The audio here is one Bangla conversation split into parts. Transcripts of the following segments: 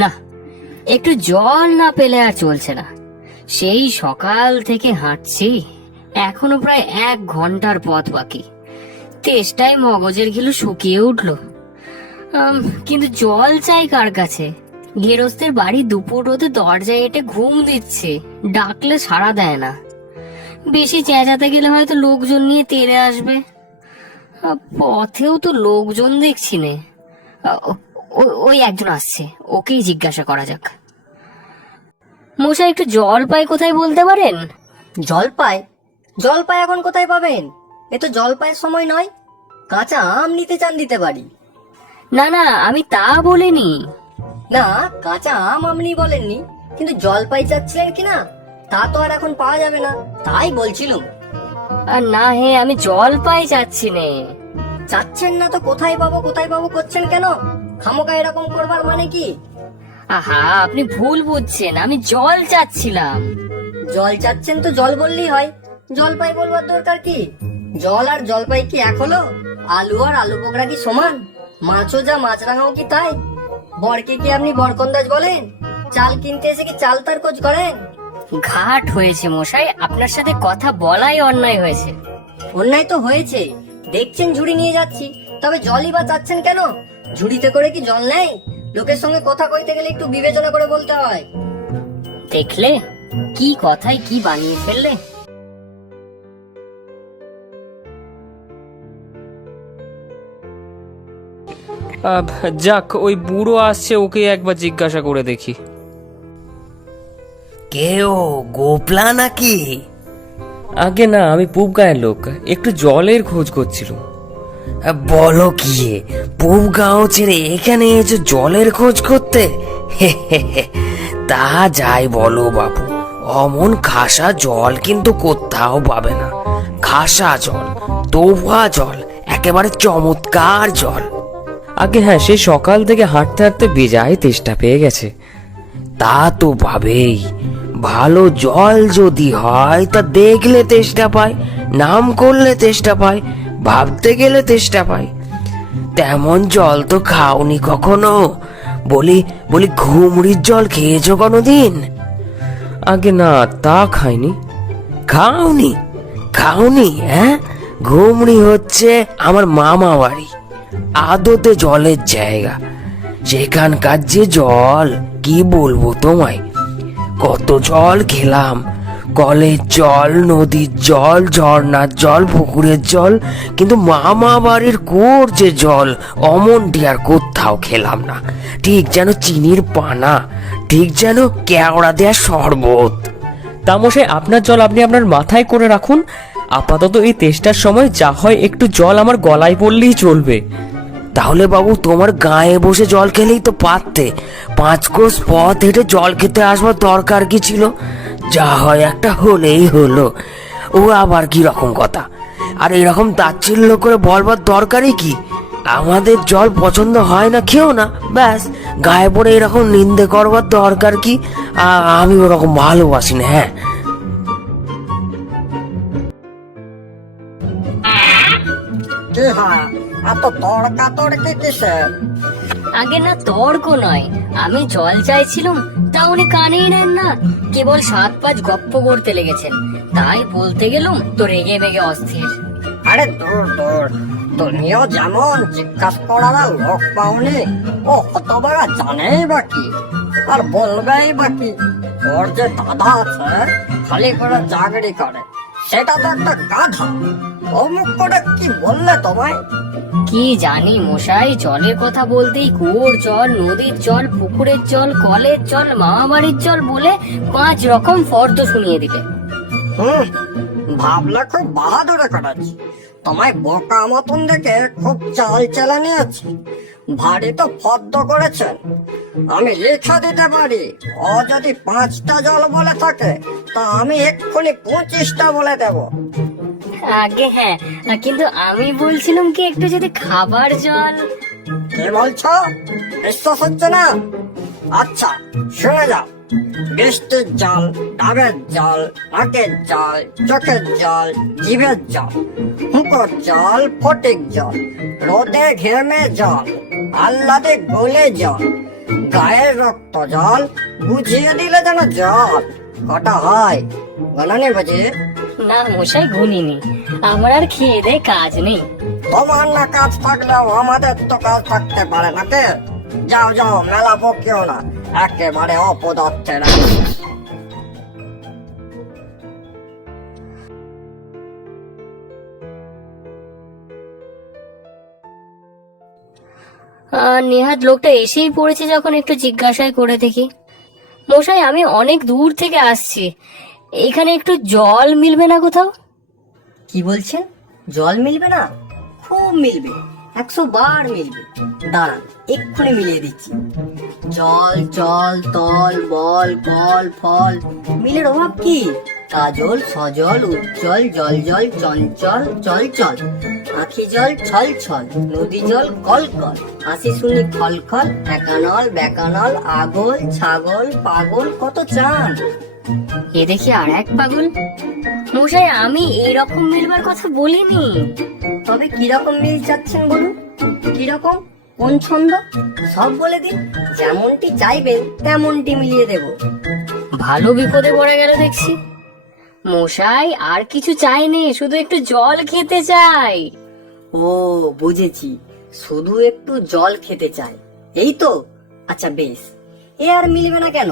না, একটু জল না পেলে আর চলছে না। সেই সকাল থেকে হাঁটছি, এখনো প্রায় 1 ঘন্টার পথ বাকি। তেষ্টায় মগজের ঘিলু শুকিয়ে উঠলো। কিন্তু জল চাই কার কাছে? গেরস্তের বাড়ি দুপুর রোদে দরজায় এটে ঘুম দিচ্ছে, ডাকলে সাড়া দেয় না। বেশি চেঁচাতে গেলে হয়তো লোকজন নিয়ে তেড়ে আসবে। পথেও তো লোকজন দেখছি নে। ওই একজন আসছে, ওকেই জিজ্ঞাসা করা যাক। মশাই, একটু জলপাই কোথায় বলতে পারেন? জলপাই? জলপাই এখন কোথায় পাবেন? এ তো জলপাইয়ের সময় নয়। কাঁচা আম নিতে চান দিতে পারি। না না, আমি তা বলিনি। না, কাঁচা আম আপনি বলেননি, কিন্তু জলপাই চাচ্ছিলেন কিনা তা তো আর এখন পাওয়া যাবে না, তাই বলছিলাম। না হে, আমি জলপাই চাচ্ছি নে। চাচ্ছেন না তো কোথায় পাবো কোথায় পাবো করছেন কেন? খামোকা এরকম করবার মানে কি? আহা, আপনি ভুল বুঝছেন, আমি জল চাচ্ছিলাম। জল চাচ্ছেন তো জল বললেই হয়, জলপাই বলবার দরকার কি? জল আর জলপাই কি এক হলো? আলু আর আলু বোকরা কি সমান? মাছও যা মাছরাঙাও কি তাই? বরকে কি আপনি বরকন্দাজ বলেন? চাল কিনতে এসে কি চাল তার খোঁজ করেন? ঘাট হয়েছে মশাই, আপনার সাথে কথা বলাই অন্যায় হয়েছে। অন্যায় তো হয়েছে, দেখছেন ঝুড়ি নিয়ে যাচ্ছি, তবে জলই বা চাচ্ছেন কেন? ঝুড়িতে করে কি জল নেই? লোকের সঙ্গে কথা কইতে গেলে একটু বিবেচনা করে বলতে হয়। দেখলে কি কথাই কি বানিয়ে ফেললে। যাক, ওই বুড়ো আসছে, ওকে একবার জিজ্ঞাসা করে দেখি। কেও গোপলা নাকি? আগে না, আমি পূব গাঁয়ের লোক, একটু জলের খোঁজ করছিল। বলো কি, পূব গাঁও ছেড়ে এখানে এসে জলের খোঁজ করতে? তা যাই বলো বাবু, অমন খাসা জল কিন্তু কোথাও পাবে না। খাসা জল, তোফা জল, একেবারে চমৎকার জল। আগে হ্যাঁ, সেই সকাল থেকে হাঁটতে হাঁটতে বেজায় তেষ্টা পেয়ে গেছে। তা তো পাবেই। ভালো জল যদি হয় তা দেখলে তেষ্টা পায়, নাম করলে তেষ্টা পায়, ভাবতে গেলে তেষ্টা পায়। তেমন জল তো খাওনি কখনো? বলি বলি ঘুমড়ির জল খেয়েছো কোনোদিন? আগে না, তা খাইনি। খাওনি? খাওনি? হ্যাঁ, ঘুমড়ি হচ্ছে আমার মামা বাড়ি, আদতে জলের জায়গা। সেখানকার যে জল কি বলবো তোমায়। কত জল খেলাম, কলের জল, নদীর জল, ঝর্ণার জল, পুকুরের জল, কিন্তু মামা বাড়ির কুয়োর যে জল অমনটি আর কোথাও খেলাম না। ঠিক যেন চিনির পানা, ঠিক যেন কেওড়া দেয়া শরবত। তামশাই, আপনার জল আপনি আপনার মাথায় করে রাখুন। আপাতত এই তেষ্টার সময় যা হয় একটু জল আমার গলায় পড়লেই চলবে। তাহলে বাবু, তোমার গায়ে বসে জল খেলেই তো পারতে। 5 কোষ পথ হেঁটে জল খেতে আসবার দরকার কি ছিল? যা হয় একটা হলেই হলো। ও আবার কি রকম কথা? আর এরকম তাচ্ছিল্য করে বলবার দরকারই কি? আমাদের জল পছন্দ হয় না, খেও না, ব্যাস। গায়ে পড়ে এরকম নিন্দে করবার দরকার কি? আমি ওরকম ভালোবাসি না। হ্যাঁ, কি হয় এত তড়কা তড়কি কিসের? আগে না, তর্ক নয়, আমি জল চাইছিলাম, তা উনি কানেই নেন না, কেবল 7-5 গপ্প করতে লেগেছেন। তাই বলতে গেলুম তো রেগে মেগে অস্থির। আরে দূর দূর, তুমিও যেমন জিজ্ঞাসা করার লোক পাওনি, ও হতবাগা জানেই বাকি, আর বলবেই বাকি। ওর যে দাদা আছে, খালি করে চাকরি করে, সেটা তো একটা গাধা। অমুক করে কি বললে তোমায়? কি জানি মশাই, জলের কথা বলতেই কুয়োর জল, নদীর জল, পুকুরের জল, কলের জল, মামা বাড়ির জল বলে 5 রকম ফর্দ শুনিয়ে দিলে। ভাবলে খুব বাহাদুরে করেছি। তোমায় বোকা মতন দেখে খুব চাল চালা নিয়েছি। ভারী তো ফর্দ করেছেন, আমি লিখে দিতে পারি। ও যদি 5টা জল বলে থাকে, তা আমি এক্ষুনি 25টা বলে দেব। আগে হ্যাঁ, কিন্তু আমি বলছিলাম কি, একটু যদি খাবার জল। কি বলছো? বিশ্বাস হচ্ছে না? আচ্ছা, শুনে যাও। বৃষ্টির জল, ডাবের জল, নাকের জল, চোখের জল, জিভের জল, হুঁকোর জল, ফটিক জল, রোদে ঘেমে জল, আহ্লাদে গলে জল, গায়ের রক্ত জল বুঝিয়ে দিলে যেন জল কটা হয় গণা নেই বুঝি? না মশাই, গুনিনি। আমার আর খেয়ে দেয়ে কাজ নেই। তোমার না কাজ থাকলেও আমাদের তো কাজ থাকতে পারে না কে? যাও যাও, মেলা বকেও না, একেবারে অপদার্থের একটা। নেহাত লোকটা এসেই পড়েছে যখন একটু জিজ্ঞাসাই করে দেখি। মশাই, আমি অনেক দূর থেকে আসছি, এখানে একটু জল মিলবে না কোথাও? কি বলছেন? জল মিলবে না? খুব মিলবে, 100 বার মিলবে। দাঁড়ান, এক্ষুনি মিলিয়ে দিচ্ছি। জল জল তল বল কল ফল, মিলের অভাব কি? কাজল সজল উজ্জ্বল জল জল চঞ্চল চল চল, আখি জল ছল ছল, নদী জল কল কল, হাসি শুনি খল খল, একানল বেকানল, আগল ছাগল পাগল, কত চান। এ দেখি আর এক পাগল। মশাই, আমি এরকম মিলবার কথা বলিনি। তবে কিরকম মিল চাচ্ছেন বলুন? কিরকম, কোন ছন্দ, সব বলে দিন। যেমনটি চাইবেন তেমনটি মিলিয়ে দেব। ভালো বিপদে পড়ে গেল দেখছি। মশাই, আর কিছু চাইনি, শুধু একটু জল খেতে চাই। ও বুঝেছি, শুধু একটু জল খেতে চাই, এই তো? আচ্ছা বেশ, এ আর মিলবে না কেন?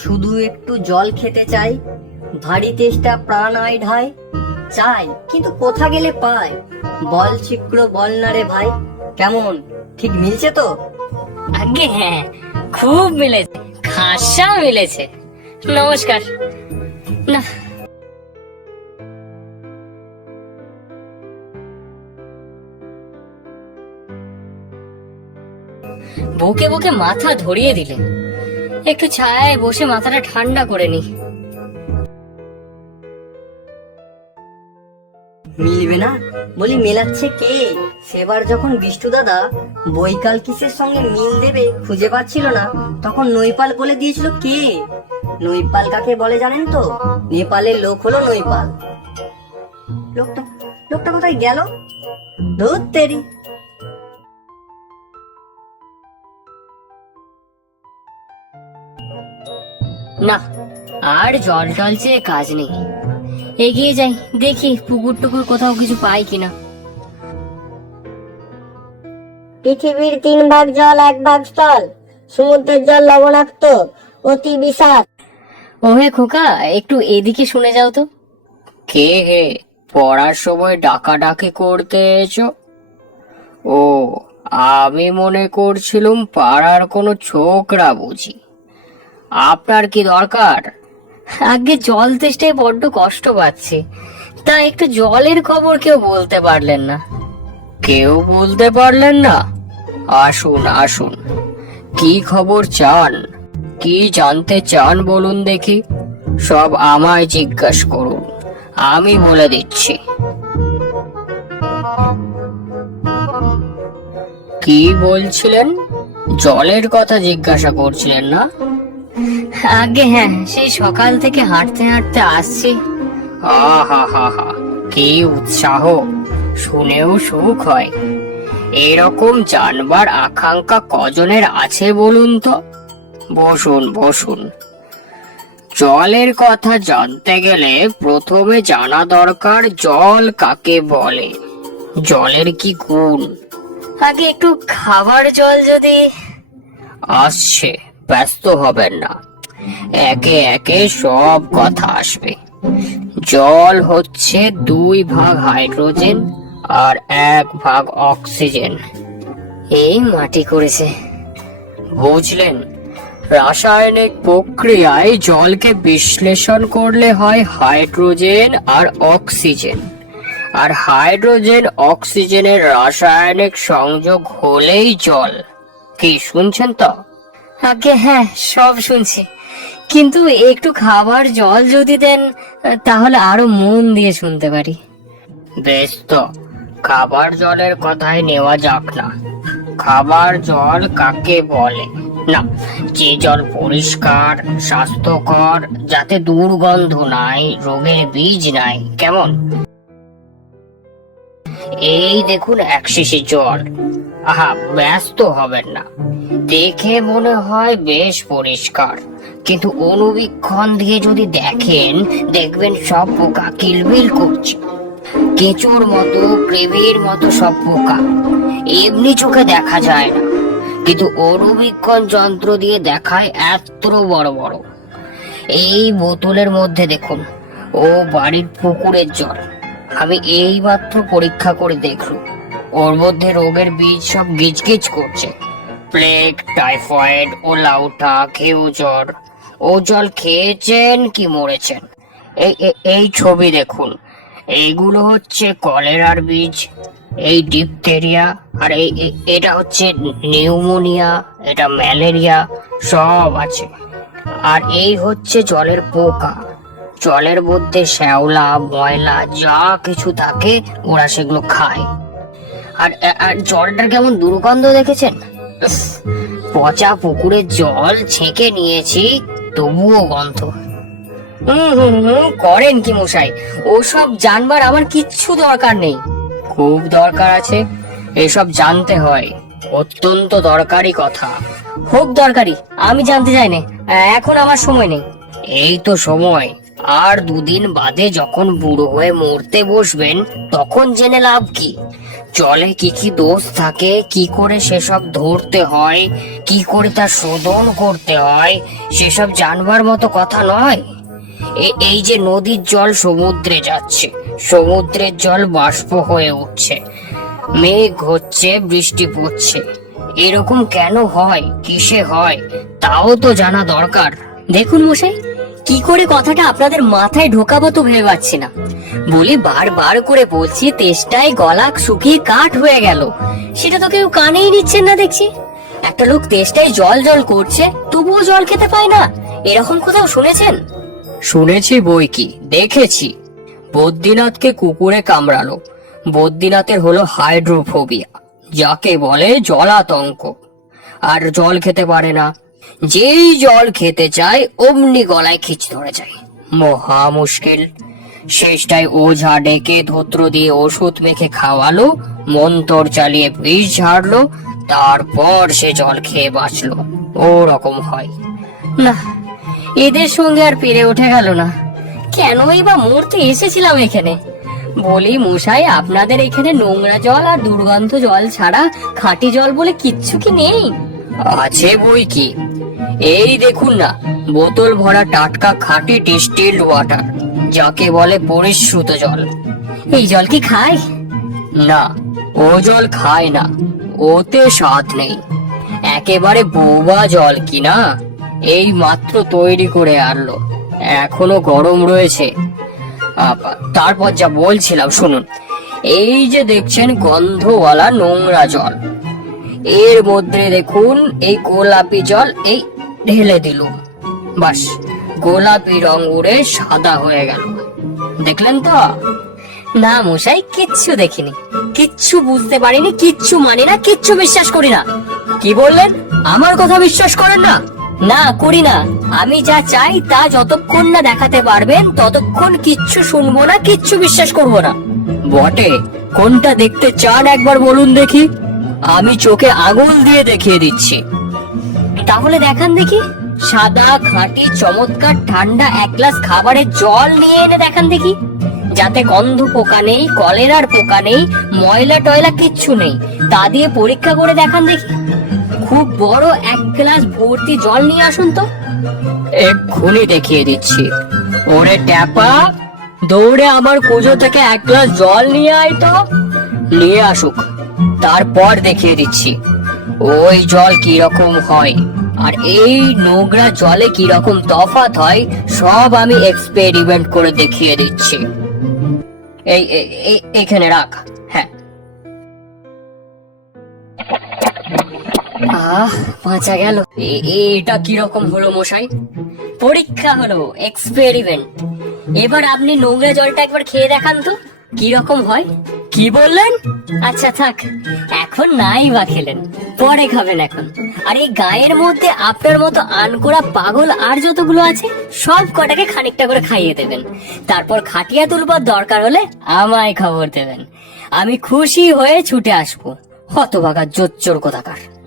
শুধু একটু জল খেতে চাই, ভারী তেষ্টা প্রাণ আয় ঢাই, চাই কিন্তু কোথা গেলে পাই, বল চিক্র বল না রে ভাই। কেমন, ঠিক মিলছে তো? আগে হ্যাঁ, খুব মিলেছে, খাসা মিলেছে। নমস্কার। না, বুকে বুকে মাথা ধরিয়ে দিলে, একটু ছায়ায় বসে মাথাটা ঠান্ডা করে নি। মিলবে না বলি, মেলাচ্ছে কে? সেবার যখন বিষ্টু দাদা বৈকাল কিসের সঙ্গে মিল দেবে খুঁজে পাচ্ছিল না, তখন নৈপাল বলে দিয়েছিল কে? নৈপাল কাকে বলে জানেন তো? নেপালের লোক হলো নৈপাল। লোকটা লোকটা কোথায় গেল? ধুর তেরি। না, আর জল টল চেয়ে কাজ নেই। এগিয়ে যাই, দেখি পুকুর টুকুর কোথাও কিছু পাই কিনা। পৃথিবীর 3 ভাগ জল 1 ভাগ স্থল, সমুদ্রের জল লবণাক্ত, অতি বিষাক্ত। ওহে খোকা, একটু এদিকে শুনে যাও তো। কে হে পড়ার সময় ডাকাডাকি করতে এসো? ও, আমি মনে করছিলুম পাড়ার কোনো ছোকরা বুঝি। আপনার কি দরকার? আগে জল তেষ্টায় বড্ড কষ্ট পাচ্ছি, তা একটু জলের খবর কেউ বলতে পারলেন না? কেউ বলতে পারলেন না? আসুন আসুন, কি খবর চান? কি জানতে চান বলুন দেখি। সব আমায় জিজ্ঞাসা করুন, আমি বলে দিচ্ছি। কি বলছিলেন? জলের কথা জিজ্ঞাসা করছিলেন না? আগে হ্যাঁ, সেই সকাল থেকে হাঁটতে হাঁটতে আসছি। হা হা হা, কি উৎসাহ, শুনেও সুখ হয়। এরকম জানবার আকাঙ্ক্ষা কজনের আছে বলুন তো? বসুন বসুন। জলের কথা জানতে গেলে প্রথমে জানা দরকার জল কাকে বলে, জলের কি গুণ। আগে একটু খাবার জল যদি। আসছে, ব্যস্ত হবেন না, একে একে সব কথা আসবে। জল হচ্ছে 2 ভাগ হাইড্রোজেন আর 1 ভাগ অক্সিজেন। এই মাটি করেছে, বুঝলেন? রাসায়নিক প্রক্রিয়ায় জলকে বিশ্লেষণ করলে হয় হাইড্রোজেন আর অক্সিজেন, আর হাইড্রোজেন অক্সিজেনের রাসায়নিক সংযোগ হলেই জল। কি শুনছেন তো? আগে হ্যাঁ, সব শুনছি, কিন্তু একটু খাবার জল যদি দেন তাহলে আরো মন দিয়ে শুনতে পারি। বেশ তো, খাবার জলের কথাই নেওয়া যাক না। খাবার জল কাকে বলে? না, যে জল পরিষ্কার স্বাস্থ্যকর, যাতে দুর্গন্ধ নাই, রোগের বীজ নাই। কেমন? এই দেখুন 1 শিশি জল, আহা, ব্যস্ত হবেন না, দেখে মনে হয় বেশ পরিষ্কার, কিন্তু অনুবীক্ষণ দিয়ে যদি দেখেন, দেখবেন সব পোকা কিলবিল করছে। কেঁচোর মতো, কৃমির মতো সব পোকা এমনি চোখে দেখা যায় না, কিন্তু অনুবীক্ষণ যন্ত্র দিয়ে দেখায় এত বড় বড়। এই বোতলের মধ্যে দেখুন, ও বাড়ির পুকুরের জল। আমি এইমাত্র পরীক্ষা করে দেখলাম, ওর মধ্যে রোগের বীজ সব গিজগিজ করছে। প্লেগ, টাইফয়েড, ওলাউঠা, ঘেউ জ্বর। ও জল খেয়েছেন কি মরেছেন? এই ছবি দেখুন, এইগুলো হচ্ছে কলেরার বীজ, এই ডিপথেরিয়া, আর এটা হচ্ছে নিউমোনিয়া, এটা ম্যালেরিয়া, সব আছে। আর এই হচ্ছে জলের পোকা। জলের মধ্যে শ্যাওলা, ময়লা যা কিছু থাকে ওরা সেগুলো খায়। আর আর জলটার কেমন দুর্গন্ধ দেখেছেন? উফ, পচা পুকুরের জল ছেঁকে নিয়েছি, তবুও গন্ধ। করেন কি মশাই? ওসব জানবার আমার কিচ্ছু দরকার নেই। খুব দরকার আছে, এসব জানতে হয়, অত্যন্ত দরকারি কথা। হোক দরকারি, আমি জানতে চাই না, এখন আমার সময় নেই। এই তো সময়, আর দুদিন বাদে যখন বুড়ো হয়ে মরতে বসবেন, তখন জেনে লাভ কি? জলে কি কি দোষ থাকে, কি করে সেসব ধরতে হয়, কি করে তা শোধন করতে হয়, সেসব জানবার মতো কথা নয়। এই যে নদীর জল সমুদ্রে যাচ্ছে, সমুদ্রের জল বাষ্প হয়ে উঠছে, মেঘ হচ্ছে, বৃষ্টি পড়ছে, এরকম কেন হয়, কিসে হয়, তাও তো জানা দরকার। দেখুন মশাই, কি করে কথাটা আপনাদের মাথায় ঢোকাবো তো ভেবে পাচ্ছি না। বলি, বারবার করে বলছি, তেষ্টায় গলা শুকিয়ে কাঠ হয়ে গেল, সেটা তো কেউ কানেই নিচ্ছেন না দেখছি। একটা লোক তেষ্টায় জল জল করছে, তবুও জল খেতে পায় না, এরকম কোথাও শুনেছেন? শুনেছি বই কি, দেখেছি। বদ্রীনাথকে কুকুরে কামড়ালো। বদ্রীনাথের হলো হাইড্রোফোবিয়া, যাকে বলে জলাতঙ্ক, আর জল খেতে পারে না। যেই জল খেতে চায় অমনি গলায় খিচ ধরে যায়, মহা মুশকিল। শেষটায় ওঝা ডেকে ধোত্র দিয়ে ওষুধ মেখে খাওয়ালো, মন্তর চালিয়ে বিষ ঝাড়লো, তারপর সে জল খেয়ে বাঁচলো। ও রকম হয় না, এদের সঙ্গে আর পেরে ওঠে গেল না। কেনই বা মরতে এসেছিলাম এখানে? বলি মশাই, আপনাদের এখানে নোংরা জল আর দুর্গন্ধ জল ছাড়া খাঁটি জল বলে কিচ্ছু কি নেই? আছে বই কি, এই দেখুন না, বোতল ভরা টাটকা খাঁটি ডিস্টিলড ওয়াটার, যাকে বলে পরিশ্রুত জল। এই জল কি খায়? না, ও জল খায় না, ওতে স্বাদ নেই, একেবারে বোবা জল কিনা, এই মাত্র তৈরি করে আনলো, এখনো গরম রয়েছে। তারপর যা বলছিলাম শুনুন, এই যে দেখছেন গন্ধওয়ালা নোংরা জল, এর মধ্যে দেখুন এই গোলাপি জল, এই ঢেলে দিলুম, বাস গোলাপি রং উড়ে সাদা হয়ে গেল। দেখলেন তো? না মশাই, কিচ্ছু দেখিনি, কিচ্ছু বুঝতে পারিনি, কিচ্ছু মানি না, কিচ্ছু বিশ্বাস করি না। কি বললেন? আমার কথা বিশ্বাস করেন না? না, করি না। আমি যা চাই তা যতক্ষণ না দেখাতে পারবেন, ততক্ষণ কিচ্ছু শুনবো না, কিচ্ছু বিশ্বাস করবো না। বটে, কোনটা দেখতে চান একবার বলুন দেখি, আমি চোখে আঙুল দিয়ে দেখিয়ে দিচ্ছি। তাহলে দেখান দেখি। সাদা খাঁটি চমৎকার ঠান্ডা এক গ্লাস খাবারের জল নিয়ে এনে দেখান দেখি, যাতে গন্ধ পোকা নেই, কলেরার পোকা নেই, ময়লা টয়লা কিচ্ছু নেই, তা দিয়ে পরীক্ষা করে দেখান দেখি। খুব বড় এক গ্লাস ভর্তি জল নিয়ে আসুন তো। এক্ষুনি দেখিয়ে দিচ্ছি। ওরে ট্যাপা, দৌড়ে আমার কুজো থেকে এক গ্লাস জল নিয়ে আয় তো। নিয়ে আসুক, তারপর দেখিয়ে দিচ্ছি ওই জল কি রকম হয়, আর এই নোংরা জলে কি রকম তফাৎ হয়, সব আমি এক্সপেরিমেন্ট করে দেখিয়ে দিচ্ছি। এখানে রাখ। হ্যাঁ, বাঁচা গেল। এটা কিরকম হলো মশাই? পরীক্ষা হলো, এক্সপেরিমেন্ট। এবার আপনি নোংরা জলটা একবার খেয়ে দেখান তো, কি রকম হয়। কি বললেন? আচ্ছা থাক, এখন নাই বা খেলেন, পরে খাবেন এখন। আর এই গায়ের মধ্যে আপনার মতো আনকোড়া পাগল আর যতগুলো আছে, সব কটাকে খানিকটা করে খাইয়ে দেবেন। তারপর খাটিয়া তুলবার দরকার হলে আমায় খবর দেবেন, আমি খুশি হয়ে ছুটে আসবো। হতভাগা জোচ্চোর কোথাকার।